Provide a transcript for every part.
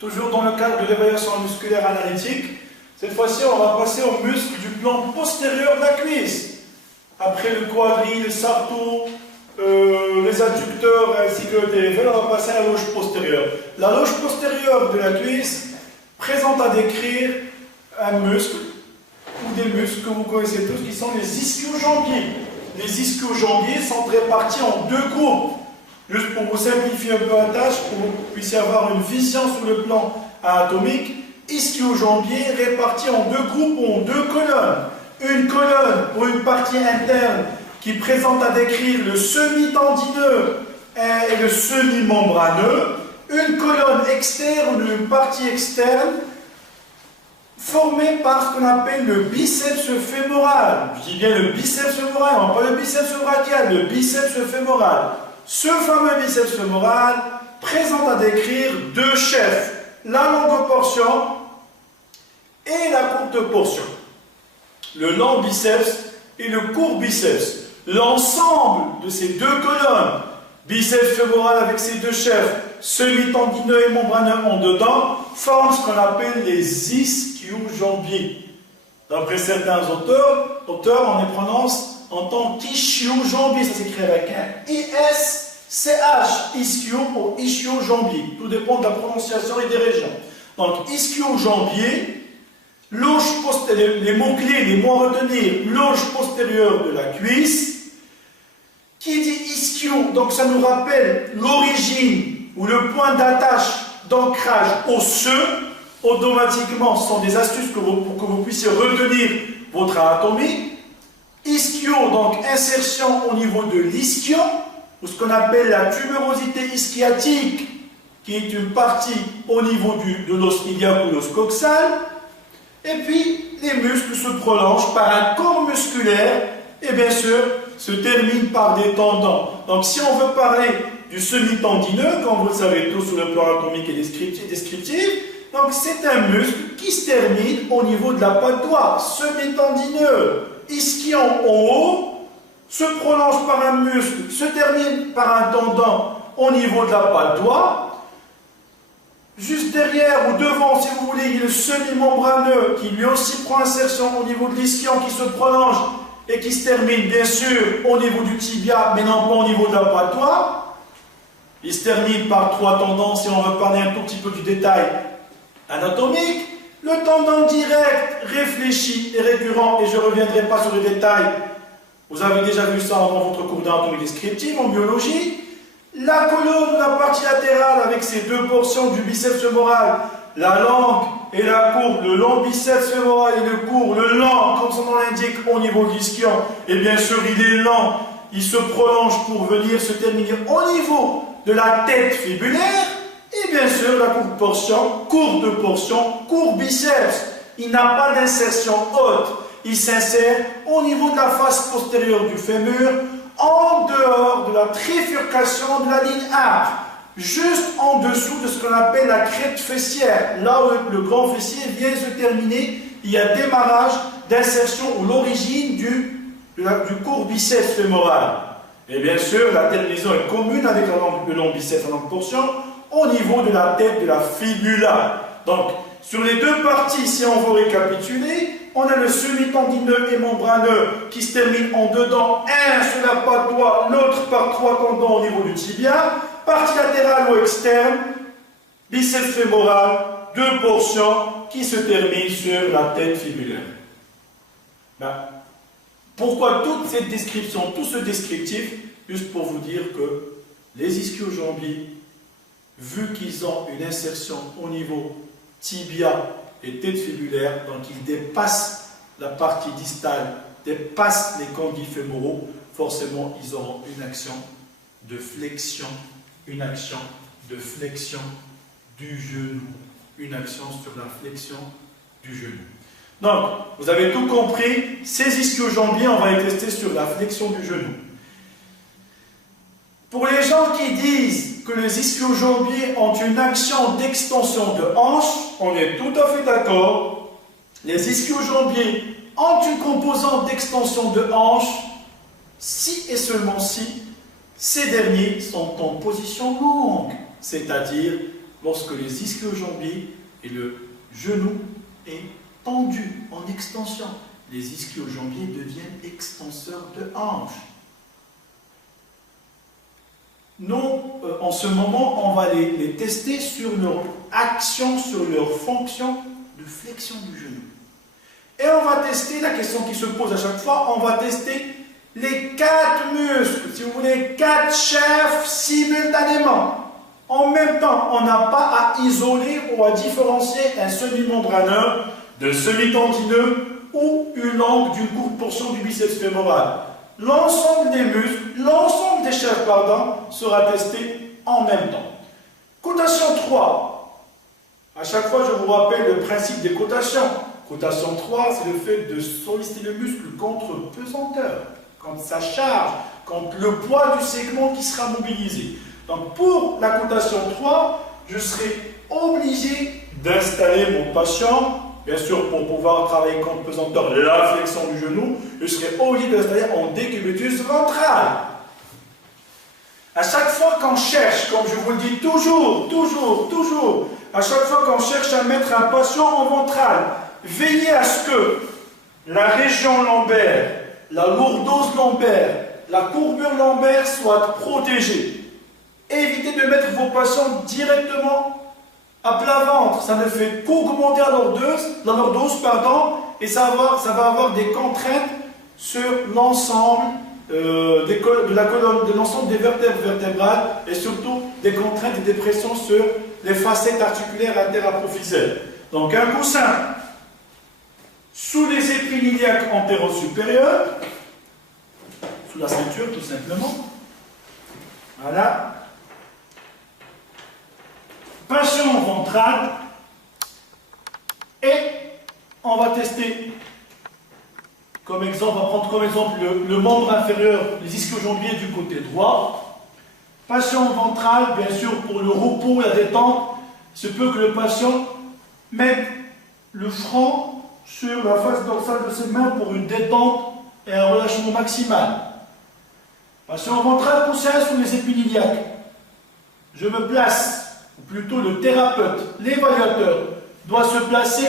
Toujours dans le cadre de l'évaluation musculaire analytique, cette fois-ci on va passer aux muscles du plan postérieur de la cuisse. Après le quadri, le sarto, les adducteurs ainsi que le TFL, on va passer à la loge postérieure. La loge postérieure de la cuisse présente à décrire un muscle ou des muscles que vous connaissez tous qui sont les ischio-jambiers. Les ischio-jambiers sont répartis en deux groupes. Juste pour vous simplifier un peu la tâche, pour que vous puissiez avoir une vision sur le plan anatomique, ischio-jambiers répartis en deux groupes ou en deux colonnes. Une colonne pour une partie interne qui présente à décrire le semi-tendineux et le semi-membraneux. Une colonne externe ou une partie externe formée par ce qu'on appelle le biceps fémoral. Je dis bien le biceps fémoral, non pas le biceps brachial, le biceps fémoral. Ce fameux biceps fémoral présente à décrire deux chefs, la longue portion et la courte portion. Le long biceps et le court biceps. L'ensemble de ces deux colonnes, biceps fémoral avec ses deux chefs, semi-tendineux et membraneux en dedans, forment ce qu'on appelle les ischio-jambiers. D'après certains auteurs, on les prononce en tant qu'ischio-jambier. Ça s'écrit avec un I-S-C-H, ischio ou ischio-jambier. Tout dépend de la prononciation et des régions. Donc, ischio-jambier. Loge postérieure, les mots-clés, les mots à retenir, loge postérieure de la cuisse. Qui dit ischio, donc ça nous rappelle l'origine ou le point d'attache, d'ancrage osseux. Automatiquement, ce sont des astuces pour que vous puissiez retenir votre anatomie. Ischio, donc insertion au niveau de l'ischion, ou ce qu'on appelle la tubérosité ischiatique, qui est une partie au niveau de l'os iliaque ou l'os coxal. Et puis, les muscles se prolongent par un corps musculaire et bien sûr, se terminent par des tendons. Donc, si on veut parler du semi-tendineux, comme vous le savez tous sur le plan anatomique et descriptif, donc c'est un muscle qui se termine au niveau de la patte doigt, semi-tendineux, ischion en haut, se prolonge par un muscle, se termine par un tendon au niveau de la patte doigt. Juste derrière ou devant, si vous voulez, il y a le semi-membraneux qui lui aussi prend insertion au niveau de l'ischion qui se prolonge et qui se termine bien sûr au niveau du tibia, mais non pas au niveau de la patte doigt. Il se termine par trois tendons, si on veut parler un tout petit peu du détail anatomique. Le tendon direct, réfléchi et récurrent, et je ne reviendrai pas sur les détails, vous avez déjà vu ça dans votre cours d'anatomie descriptive en biologie. La colonne, la partie latérale avec ses deux portions du biceps fémoral, la longue et la courte, le long biceps fémoral et le court, le long, comme son nom l'indique, au niveau de l'ischion. Et bien sûr, il est lent, il se prolonge pour venir se terminer au niveau de la tête fibulaire. Et bien sûr, la courte portion, court biceps. Il n'a pas d'insertion haute, il s'insère au niveau de la face postérieure du fémur, en dehors de la trifurcation de la ligne A, juste en dessous de ce qu'on appelle la crête fessière, là où le grand fessier vient se terminer, il y a démarrage d'insertion ou l'origine du court biceps fémoral. Et bien sûr, la terminaison est commune avec le long biceps, la longue portion, au niveau de la tête de la fibula. Donc, sur les deux parties, si on veut récapituler, on a le semi-tendineux et membraneux qui se termine en deux dents, un sur la patte doigt, l'autre par trois tendons au niveau du tibia, partie latérale ou externe, biceps fémoral, deux portions qui se terminent sur la tête fibulaire. Pourquoi toute cette description, tout ce descriptif? Juste pour vous dire que les ischio-jambiers, vu qu'ils ont une insertion au niveau tibia et tête fibulaire, donc ils dépassent la partie distale, dépassent les condyles fémoraux, forcément ils auront une action de flexion du genou, une action sur la flexion du genou. Donc, vous avez tout compris, ces ischio-jambiers, on va les tester sur la flexion du genou. Pour les gens qui disent que les ischio-jambiers ont une action d'extension de hanche, on est tout à fait d'accord. Les ischio-jambiers ont une composante d'extension de hanche si et seulement si ces derniers sont en position longue, c'est-à-dire lorsque les ischio-jambiers et le genou est tendu en extension. Les ischio-jambiers deviennent extenseurs de hanche. Nous, en ce moment, on va les tester sur leur action, sur leur fonction de flexion du genou. Et on va tester, la question qui se pose à chaque fois, on va tester les 4 muscles, si vous voulez, 4 chefs simultanément. En même temps, on n'a pas à isoler ou à différencier un semi-membraneux de semi-tendineux ou une langue d'une courte portion du biceps fémoral. L'ensemble des muscles, l'ensemble des chefs, sera testé en même temps. Cotation 3. À chaque fois, je vous rappelle le principe des cotations. Cotation 3, c'est le fait de solliciter le muscle contre pesanteur, contre sa charge, contre le poids du segment qui sera mobilisé. Donc, pour la cotation 3, je serai obligé d'installer mon patient. Bien sûr, pour pouvoir travailler contre pesanteur, la flexion du genou, je serai obligé d'installer en décubitus ventral. À chaque fois qu'on cherche, comme je vous le dis toujours, à chaque fois qu'on cherche à mettre un patient en ventral, veillez à ce que la région lombaire, la lourdose lombaire, la courbure lombaire soient protégées. Évitez de mettre vos patients directement à plat ventre, ça ne fait qu'augmenter la lordose, et ça va avoir des contraintes sur l'ensemble de l'ensemble des vertèbres vertébrales et surtout des contraintes et des pressions sur les facettes articulaires interapophysaires. Donc un coussin sous les épines iliaques antéro-supérieures, sous la ceinture tout simplement. Voilà. Patient ventral et on va tester comme exemple, on va prendre comme exemple le membre inférieur, les ischio-jambiers du côté droit. Patient ventral, bien sûr, pour le repos et la détente, il se peut que le patient mette le front sur la face dorsale de ses mains pour une détente et un relâchement maximal. Patient ventral, coussin sous les épines iliaques. Je me place, ou plutôt le thérapeute, l'évaluateur, doit se placer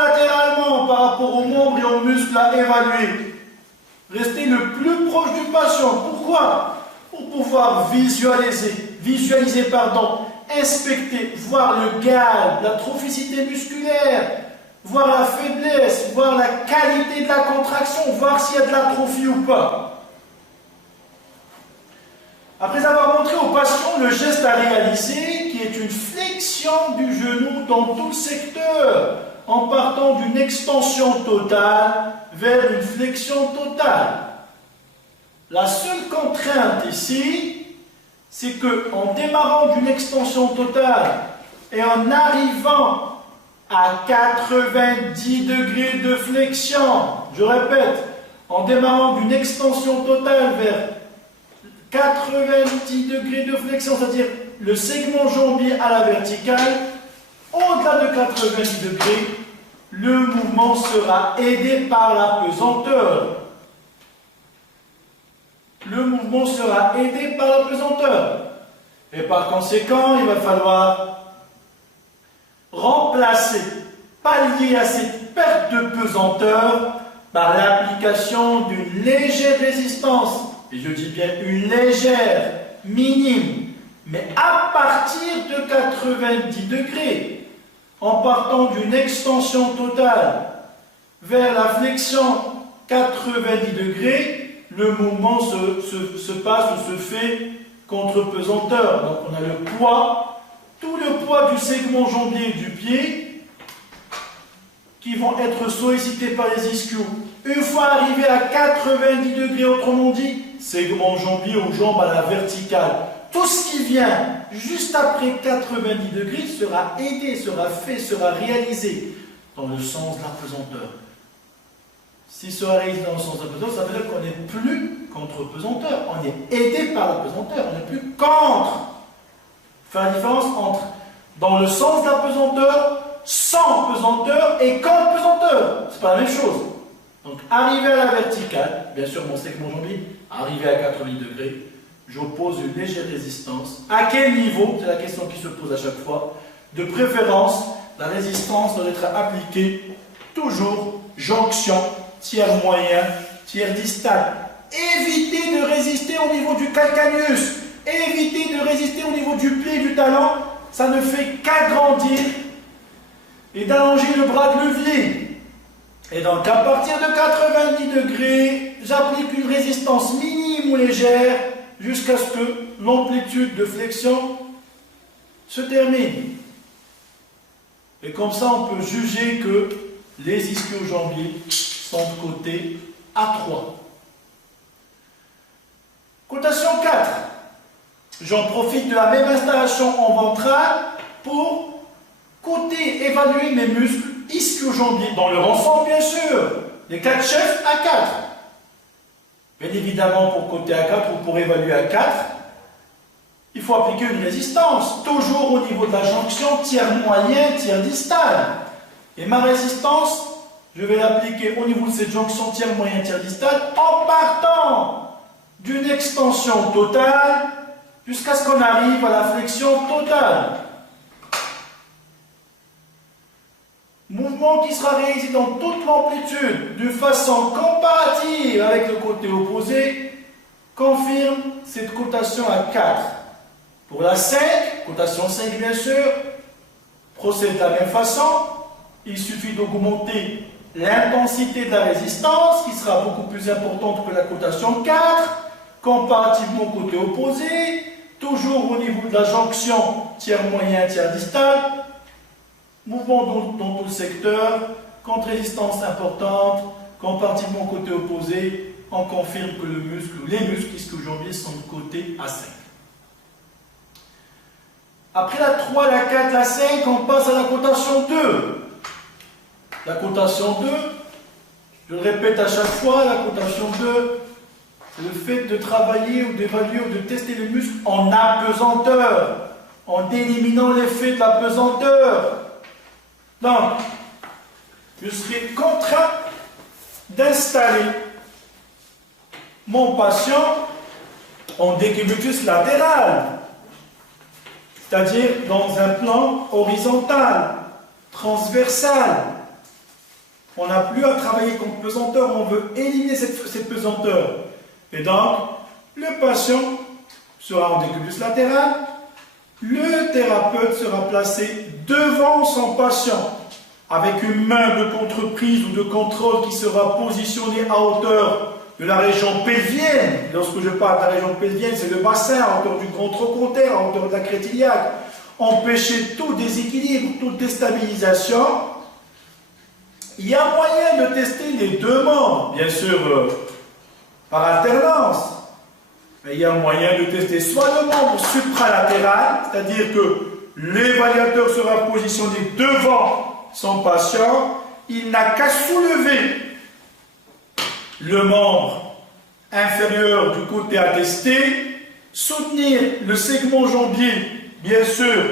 latéralement par rapport aux membres et aux muscles à évaluer. Restez le plus proche du patient. Pourquoi? Pour pouvoir inspecter, voir le galbe, la trophicité musculaire, voir la faiblesse, voir la qualité de la contraction, voir s'il y a de l'atrophie ou pas. Après avoir montré au patient le geste à réaliser, qui est une flexion du genou dans tout le secteur, en partant d'une extension totale vers une flexion totale. La seule contrainte ici, c'est qu'en démarrant d'une extension totale et en arrivant à 90 degrés de flexion, je répète, en démarrant d'une extension totale vers 90 degrés de flexion, c'est-à-dire le segment jambier à la verticale, au-delà de 90 degrés, le mouvement sera aidé par la pesanteur. Le mouvement sera aidé par la pesanteur. Et par conséquent, il va falloir remplacer, pallier à cette perte de pesanteur par l'application d'une légère résistance. Et je dis bien une légère, minime, mais à partir de 90 degrés. En partant d'une extension totale vers la flexion 90 degrés, le mouvement se passe ou se fait contre pesanteur. Donc on a le poids, tout le poids du segment jambier du pied qui vont être sollicités par les ischios. Une fois arrivé à 90 degrés, autrement dit, segment jambier aux jambes à la verticale. Tout ce qui vient juste après 90 degrés sera aidé, sera fait, sera réalisé dans le sens de la pesanteur. Si sera réalisé dans le sens de la pesanteur, ça veut dire qu'on n'est plus contre pesanteur. On est aidé par la pesanteur, on n'est plus contre. Faire la différence entre dans le sens de la pesanteur, sans pesanteur et contre pesanteur. C'est pas la même chose. Donc arriver à la verticale, bien sûr mon segment jambier, arriver à 90 degrés, j'oppose une légère résistance. À quel niveau? C'est la question qui se pose à chaque fois. De préférence, la résistance doit être appliquée toujours jonction, tiers moyen, tiers distal. Évitez de résister au niveau du calcaneus. Évitez de résister au niveau du pied du talon. Ça ne fait qu'agrandir et d'allonger le bras de levier. Et donc à partir de 90 degrés, j'applique une résistance minime ou légère jusqu'à ce que l'amplitude de flexion se termine. Et comme ça, on peut juger que les ischio-jambiers sont de côté A3. Cotation 4. J'en profite de la même installation en ventrale pour évaluer mes muscles ischio-jambiers dans leur ensemble, bien sûr. Les 4 chefs à 4. Bien évidemment, pour côté A4 ou pour évaluer A4, il faut appliquer une résistance, toujours au niveau de la jonction tiers moyen, tiers distal. Et ma résistance, je vais l'appliquer au niveau de cette jonction tiers moyen, tiers distal en partant d'une extension totale jusqu'à ce qu'on arrive à la flexion totale. Mouvement qui sera réalisé dans toute l'amplitude, de façon comparative avec le côté opposé, confirme cette cotation à 4. Pour la 5, cotation 5 bien sûr, procède de la même façon. Il suffit d'augmenter l'intensité de la résistance, qui sera beaucoup plus importante que la cotation 4, comparativement au côté opposé, toujours au niveau de la jonction tiers moyen, tiers distal. Mouvement dans tout le secteur, contre-résistance importante, comparativement au côté opposé, on confirme que les muscles ischio-jambiers sont de côté A5. Après la 3, la 4, la 5, on passe à la cotation 2. La cotation 2, je le répète à chaque fois, la cotation 2, c'est le fait de travailler ou d'évaluer ou de tester les muscles en apesanteur, en éliminant l'effet de la pesanteur. Donc, je serai contraint d'installer mon patient en décubitus latéral, c'est-à-dire dans un plan horizontal, transversal. On n'a plus à travailler contre pesanteur, on veut éliminer cette pesanteur. Et donc, le patient sera en décubitus latéral, le thérapeute sera placé devant son patient avec une main de contreprise ou de contrôle qui sera positionnée à hauteur de la région pelvienne. Lorsque je parle de la région pelvienne, c'est le bassin, à hauteur du grand trochanter, à hauteur de la crête iliaque. Empêcher tout déséquilibre, toute déstabilisation. Il y a moyen de tester les deux membres, bien sûr par alternance. Mais il y a moyen de tester soit le membre supralatéral, c'est-à-dire que l'évaluateur sera positionné devant son patient, il n'a qu'à soulever le membre inférieur du côté à tester, soutenir le segment jambier, bien sûr,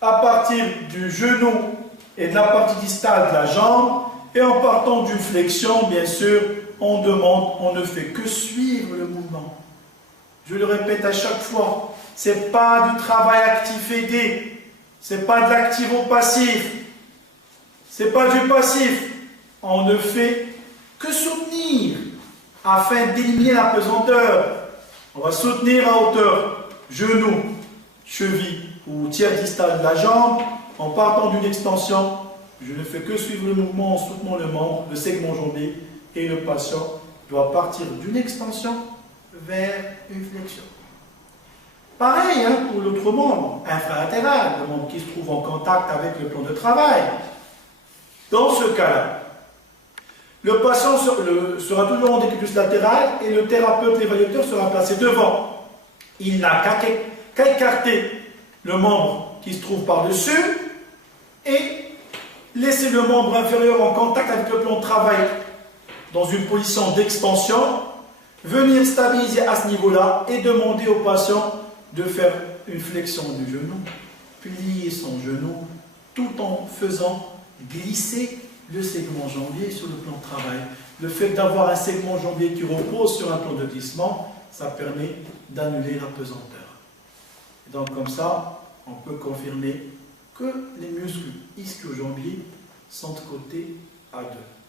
à partir du genou et de la partie distale de la jambe, et en partant d'une flexion, bien sûr, on ne fait que suivre le mouvement. Je le répète à chaque fois, ce n'est pas du travail actif aidé, ce n'est pas de l'activo-passif, ce n'est pas du passif. On ne fait que soutenir afin d'éliminer la pesanteur. On va soutenir à hauteur genou, cheville ou tiers distal de la jambe en partant d'une extension. Je ne fais que suivre le mouvement en soutenant le membre, le segment jambier, et le patient doit partir d'une extension vers une flexion. Pareil pour l'autre membre, infralatéral, le membre qui se trouve en contact avec le plan de travail. Dans ce cas-là, le patient sera toujours en décubitus latéral et le thérapeute, l'évaluateur, sera placé devant. Il n'a qu'à écarter le membre qui se trouve par-dessus et laisser le membre inférieur en contact avec le plan de travail dans une position d'extension, venir stabiliser à ce niveau-là et demander au patient de faire une flexion du genou, plier son genou, tout en faisant glisser le segment jambier sur le plan de travail. Le fait d'avoir un segment jambier qui repose sur un plan de glissement, ça permet d'annuler la pesanteur. Et donc comme ça, on peut confirmer que les muscles ischio-jambiers sont de côté A2.